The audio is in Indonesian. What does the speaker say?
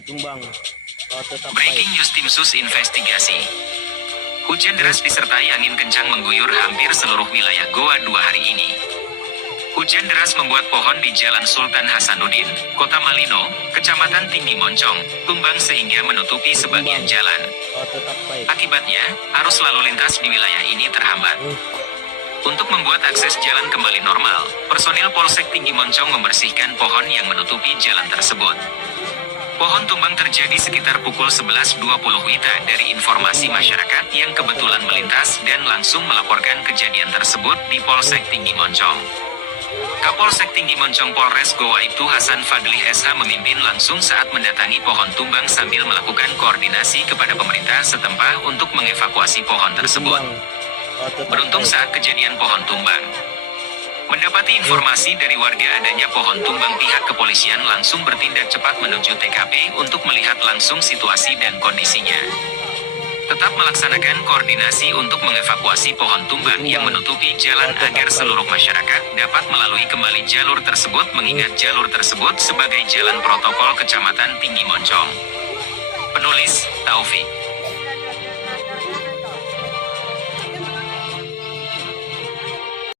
Tumbang. Tetap Breaking baik. news Tim Sus investigasi. Hujan deras disertai angin kencang mengguyur hampir seluruh wilayah Goa 2 hari ini. Hujan deras membuat pohon di Jalan Sultan Hasanuddin, Kota Malino, Kecamatan Tinggi Moncong, tumbang sehingga menutupi sebagian jalan. Tetap baik. Akibatnya, arus lalu lintas di wilayah ini terhambat. Untuk membuat akses jalan kembali normal, personil Polsek Tinggi Moncong membersihkan pohon yang menutupi jalan tersebut. Pohon tumbang terjadi sekitar pukul 11.20 WITA dari informasi masyarakat yang kebetulan melintas dan langsung melaporkan kejadian tersebut di Polsek Tinggi Moncong. Kapolsek Tinggi Moncong Polres Goa Ibtu Hasan Fadli SH memimpin langsung saat mendatangi pohon tumbang sambil melakukan koordinasi kepada pemerintah setempat untuk mengevakuasi pohon tersebut. Beruntung saat kejadian pohon tumbang mendapati informasi dari warga adanya pohon tumbang, pihak kepolisian langsung bertindak cepat menuju TKP untuk melihat langsung situasi dan kondisinya. Tetap melaksanakan koordinasi untuk mengevakuasi pohon tumbang yang menutupi jalan agar seluruh masyarakat dapat melalui kembali jalur tersebut, mengingat jalur tersebut sebagai jalan protokol Kecamatan Tinggi Moncong. Penulis, Taufik.